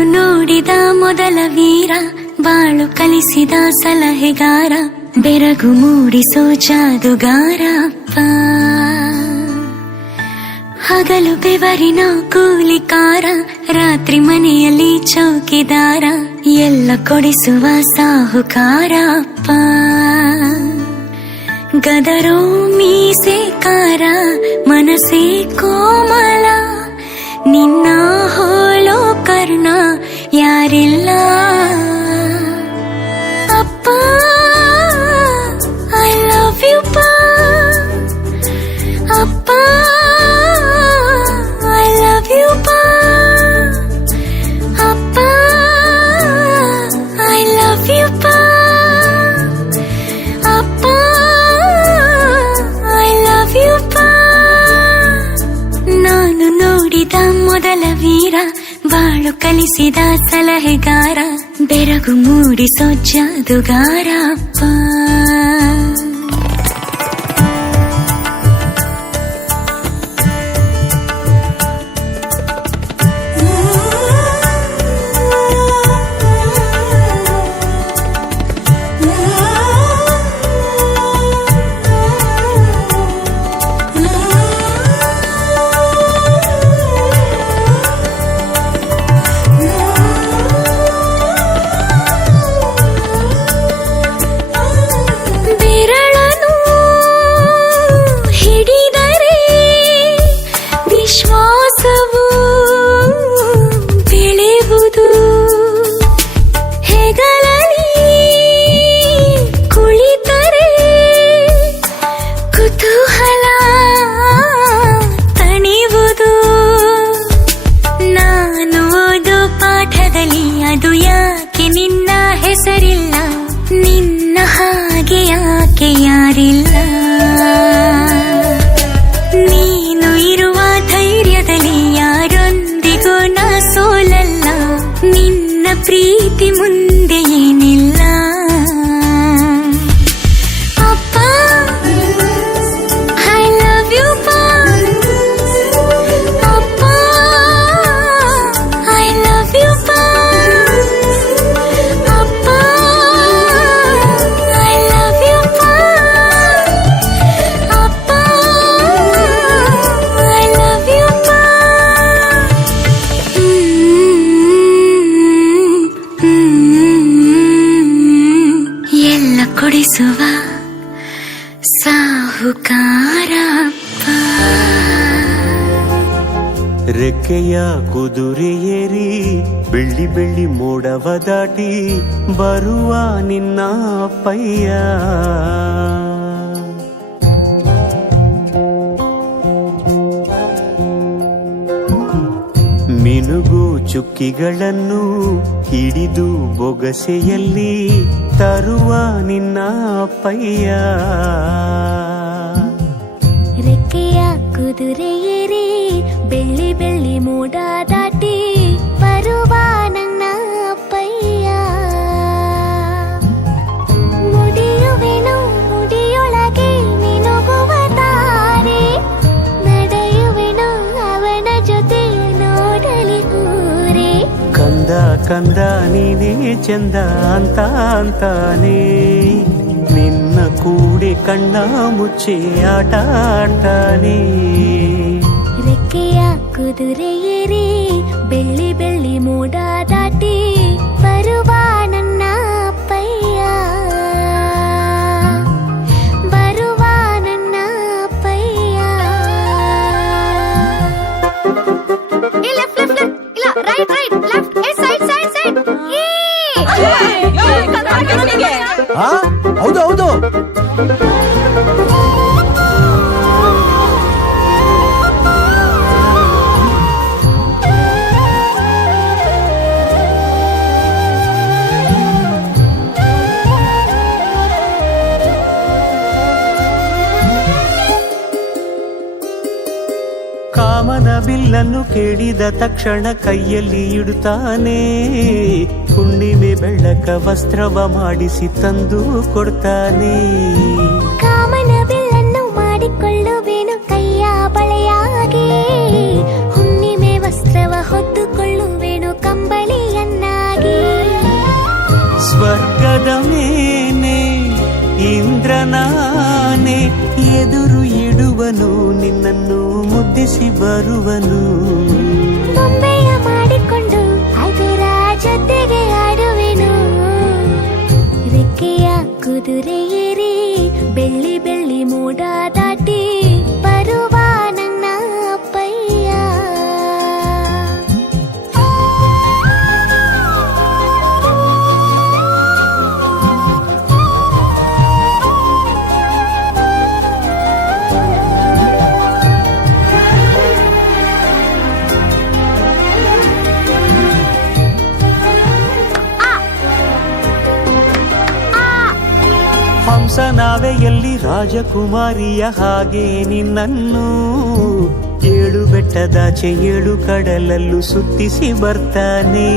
ನಾನು ನೋಡಿದ ಮೊದಲ ವೀರ, ಬಾಳು ಕಲಿಸಿದ ಸಲಹೆಗಾರ, ಬೆರಗು ಮೂಡಿಸೋ ಜಾದುಗಾರ ಅಪ್ಪ. ಹಗಲು ಬೆವರಿನ ಕೂಲಿಕಾರ, ರಾತ್ರಿ ಮನೆಯಲ್ಲಿ ಚೌಕಿದಾರ, ಎಲ್ಲ ಕೊಡಿಸುವ ಸಾಹುಕಾರ ಅಪ್ಪ. ಗದರೋ ಮೀಸೆಕಾರ, ಮನಸ್ಸೇ ಕೋಮಲ, ನಿನ್ನ ಹೋಳೋ ಕರ್ಣ ಯಾರಿಲ್ಲ ಅಪ್ಪ. ಐ ಲವ್ ಯು ಪಾ ಅಪ್ಪ, ಐ ಲವ್ ಯು ಪಾ ಅಪ್ಪ, ಐ ಲವ್ ಯು ಪಾ ಅಪ್ಪ, ಐ ಲವ್ ಯು ಪಾ. ನಾನು ನೋಡಿದ ಮೊದಲ ವೀರ, ಬಾಳು ಕಲಿಸಿದ ಸಲಹೆಗಾರ, ಬೆರಗು ಮೂಡಿಸೋ ಜಾದುಗಾರ ಅಪ್ಪ. ಅದು ಯಾಕೆ ನಿನ್ನ ಹೆಸರಿಲ್ಲ, ನಿನ್ನ ಹಾಗೆ ಯಾಕೆ ಯಾರಿಲ್ಲ. ನೀನು ಇರುವ ಧೈರ್ಯದಲ್ಲಿ ಯಾರೊಂದಿಗೂ ನಾ ಸೋಲಲ್ಲ, ನಿನ್ನ ಪ್ರೀತಿ ಮುಂದೆ ಏನಿಲ್ಲ ಅಪ್ಪ. ಐ ಲವ್ ಯು ಪಾ ಅಪ್ಪ, ಐ ಲವ್ ಯು ಪಾ. ಕೊಡಿಸುವ ಸಾಹುಕಾರ ಅಪ್ಪ. ರೆಕ್ಕೆಯ ಕುದುರೆ ಏರಿ ಬೆಳ್ಳಿ ಬೆಳ್ಳಿ ಮೋಡವ ದಾಟಿ ಬರುವ ನಿನ್ನ ಅಪ್ಪಯ್ಯ. ಮಿನುಗು ಚುಕ್ಕಿಗಳನ್ನು ಹಿಡಿದು ಬೊಗಸೆಯಲ್ಲಿ ತರುವ ನಿನ್ನ ಅಪ್ಪಯ್ಯ. ರೆಕ್ಕೆಯ ಕುದುರೆ ಏರಿ ಬೆಳ್ಳಿ ಬೆಳ್ಳಿ ಮೋಡ ದಾಟಿ ಬರುವ ನನ್ನ ಅಪ್ಪಯ್ಯ. ಮುಡಿಯುವೆನು ಮುಡಿಯೊಳಗೆ ಮಿನುಗುವ ತಾರೆ, ನಡೆಯುವೆನು ಅವನ ಜೊತೆ ನೋಡಲಿ ಊರೇ. ಕಂದ ಕಂದ ನೀನೇ ಚಂದ ಅಂತ ಅಂತಾನೆ, ನಿನ್ನ ಕೂಡೆ ಕಣ್ಣ ಮುಚ್ಚೆ ಆಟ ಆಡ್ತಾನೆ. ರೆಕ್ಕೆಯ ಕುದುರೆ ಏರಿ ಬೆಳ್ಳಿ ಬೆಳ್ಳಿ ಮೋಡ ದಾಟಿ ಬರುವ ನನ್ನ ಅಪ್ಪಯ್ಯ, ಬರುವ ನನ್ನ ಅಪ್ಪಯ್ಯ. Right right left side side side. ಹೌದು ಹೌದು. ಕಾಮನ ಬಿಲ್ಲನ್ನು ಕೇಳಿದ ತಕ್ಷಣ ಕೈಯಲ್ಲಿ ಇಡುತ್ತಾನೆ, ಹುಣ್ಣಿಮೆ ಬೆಳಕ ವಸ್ತ್ರವ ಮಾಡಿಸಿ ತಂದು ಕೊಡ್ತಾನೆ. ಕಾಮನ ಬಿಲ್ಲನ್ನು ಮಾಡಿಕೊಳ್ಳುವೆನು ಕೈಯ ಬಳೆಯಾಗಿ, ಹುಣ್ಣಿಮೆ ವಸ್ತ್ರವ ಹೊತ್ತುಕೊಳ್ಳುವೆನು ಕಂಬಳಿಯ ಹತ್ರ ನಾನೇ ಎದುರು ಇಡುವನು ನಿನ್ನನ್ನು ಮುದ್ದಿಸಿ ಬರುವನು ಬೊಂಬೆಯ ಮಾಡಿಕೊಂಡು ಅದರ ಜೊತೆಗೆ ಆಡುವೆನು ರೆಕ್ಕೆಯ ಕುದುರೆ ಏರಿ ಬೆಳ್ಳಿ ಬೆಳ್ಳಿ ಮೋಡ ದಾಟಿ ಬರುವ ನನ್ನ ಅಪ್ಪಯ್ಯ ಹಂಸ ನಾವೆಯಲ್ಲಿ ರಾಜಕುಮಾರಿಯ ಹಾಗೆ ನಿನ್ನನ್ನು 7 ಬೆಟ್ಟದಾಚೆ 7 ಕಡಲಲ್ಲೂ ಸುತ್ತಿಸಿ ಬರ್ತಾನೆ